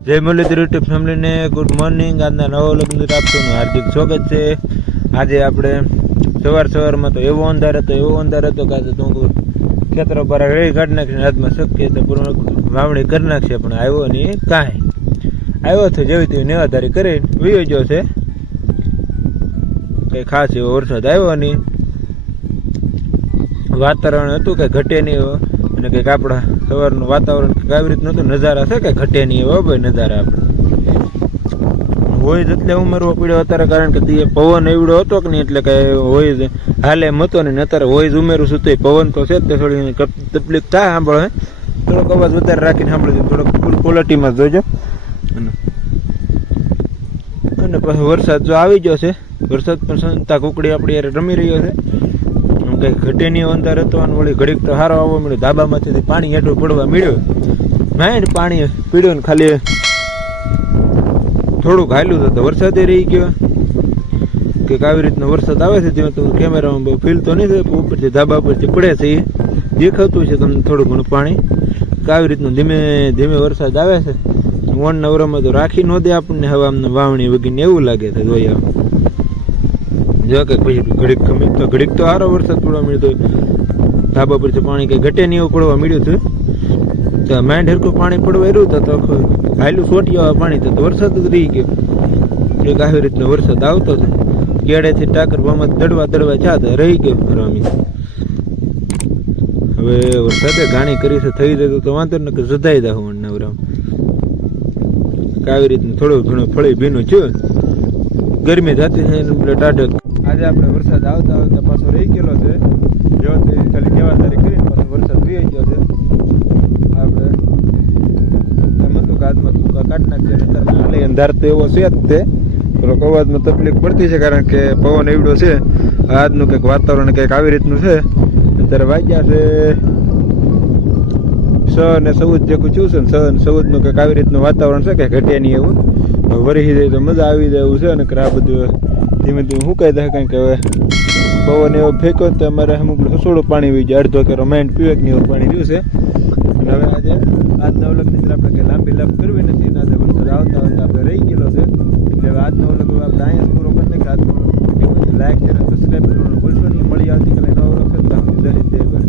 જય મુરલીધર યુટ્યુબ ફેમિલીને good morning. આજના નવો લગ્ન આપતું હાર્દિક સ્વાગત છે. આજે આપણે સવાર સવારમાં તો એવો અંધાર હતો, એવો અંધાર હતો કે આજે તું ખેતરો પર રેડી કાઢી નાખીને હાથમાં શક્ય તો પૂર્ણ વાવણી કરી નાખશે પણ આવ્યો નહીં કાંઈ. આવ્યો તો જેવી તેવી નેવાધારી કરી વિયો ગયો છે. કંઈ ખાસ એવો વરસાદ આવ્યો નહીં. વાતાવરણ હતું કે ઘટે નહીં અને કંઈક આપણા સવારનું વાતાવરણ કંઈક આવી રીતનું હતું. નજારા છે કે ઘટે નહીં એવા ભાઈ નજારા આપણે. હોય જ એટલે ઉમેરવો પડ્યો અત્યારે, કારણ કે તે પવન એવડો હતો કે નહીં એટલે કે હોય જ. હાલે એમ હતો ને અત્યારે હોય જ ઉમેરું છું તો પવન તો છે તે થોડી તકલીફ થાય, સાંભળો થોડોક અવાજ વધારે રાખીને સાંભળજો, થોડોક ફૂલ ક્વોલિટીમાં જોજો. અને પછી વરસાદ જો આવી ગયો છે, વરસાદ પણ સંતા કુકડી આપણી યારે રમી રહ્યો છે. કંઈ ઘટે નહીં, અંધાર હતો અને વળી ઘડીક તો સારો આવવા મળ્યો. ધાબામાંથી પાણી હેઠું પડવા મળ્યું માઇન્ડ પાણી પીડ્યું ને ખાલી થોડુંક હાલ્યું તો વરસાદે રહી ગયો. કે આવી રીતનો વરસાદ આવે છે તેમાં તમને કેમેરામાં બહુ ફીલ તો નહીં થાય ઉપરથી ધાબા પરથી પડે છે એ. દેખાતું છે તમને થોડું ઘણું પાણી. કે આવી રીતનું ધીમે ધીમે વરસાદ આવે છે. વણ નવરામાં તો રાખી ન દે આપણને હવે આમને વાવણી વગીને એવું લાગે છે આમ. જો કે પછી ઘડીક ગમે તો ઘડીક તો સારો વરસાદ પડવા મળ્યો ધાબા પરથી પાણી કંઈ ઘટે નહીં પડવા મળ્યું હતું તો માઇન્ડ હરખું પાણી પડવા રહ્યું તો હાયલું સોટી આવે પાણી તો વરસાદ જ રહી ગયો. એક આવી રીતનો વરસાદ આવતો હતો કેળેથી ટાકર બામાં દડવા દડવા જા તો રહી ગયો રમી હવે વરસાદે ઘાણી કરી છે, થઈ જતો તો વાંધો ને કે જધાઈ દા હું નવરામ. આવી રીતનું થોડું ઘણું ફળી ભીનું છે ગરમી થતી છે ને પેલો ટાઢો આજે આપણે વરસાદ આવતા આવતા પાછો રહી ગયેલો છે. જો તે ખાલી જવાબદારી કરીને પાછો વરસાદ રહી ગયો છે. આપણે એમ હતું કે હાથમાં ટૂંકા કાઢી નાખીએ અત્યારે હાલે અંધાર તો એવો છે જ તે. થોડોક અવાજમાં તકલીફ પડતી છે કારણ કે પવન એવડો છે. આજનું કંઈક વાતાવરણ કંઈક આવી રીતનું છે. અત્યારે વાગ્યા છે સ ને ચૌદ જે થયું છે ને છ ને ચૌદનું કંઈક આવી રીતનું વાતાવરણ છે કે ઘટે નહીં એવું વરી જાય તો મજા આવી જાય એવું છે અને આ બધું ધીમે ધીમે શું કહી દે કે હવે પવન એવો ફેંકો તો અમારે અમુક રસોડું પાણી હોય જાય અડધો કે રોમેન્ટ પીવેકની એવું પાણી રહ્યું છે. એટલે હવે આજે આજના અવલગ મિત્ર આપણે કંઈ લાંબી લાભ કરવી નથી. આજે વરસાદ આવતા આવતા આપણે રહી ગયેલો છે. એટલે આજનો અલગ આપણે અહીંયા પૂરો કરીને આજનો લાઈક અને સબસ્ક્રાઈબ કરવાનું ભૂલશો નહીં. મળી આવતીકાલે નવો વખત જય જય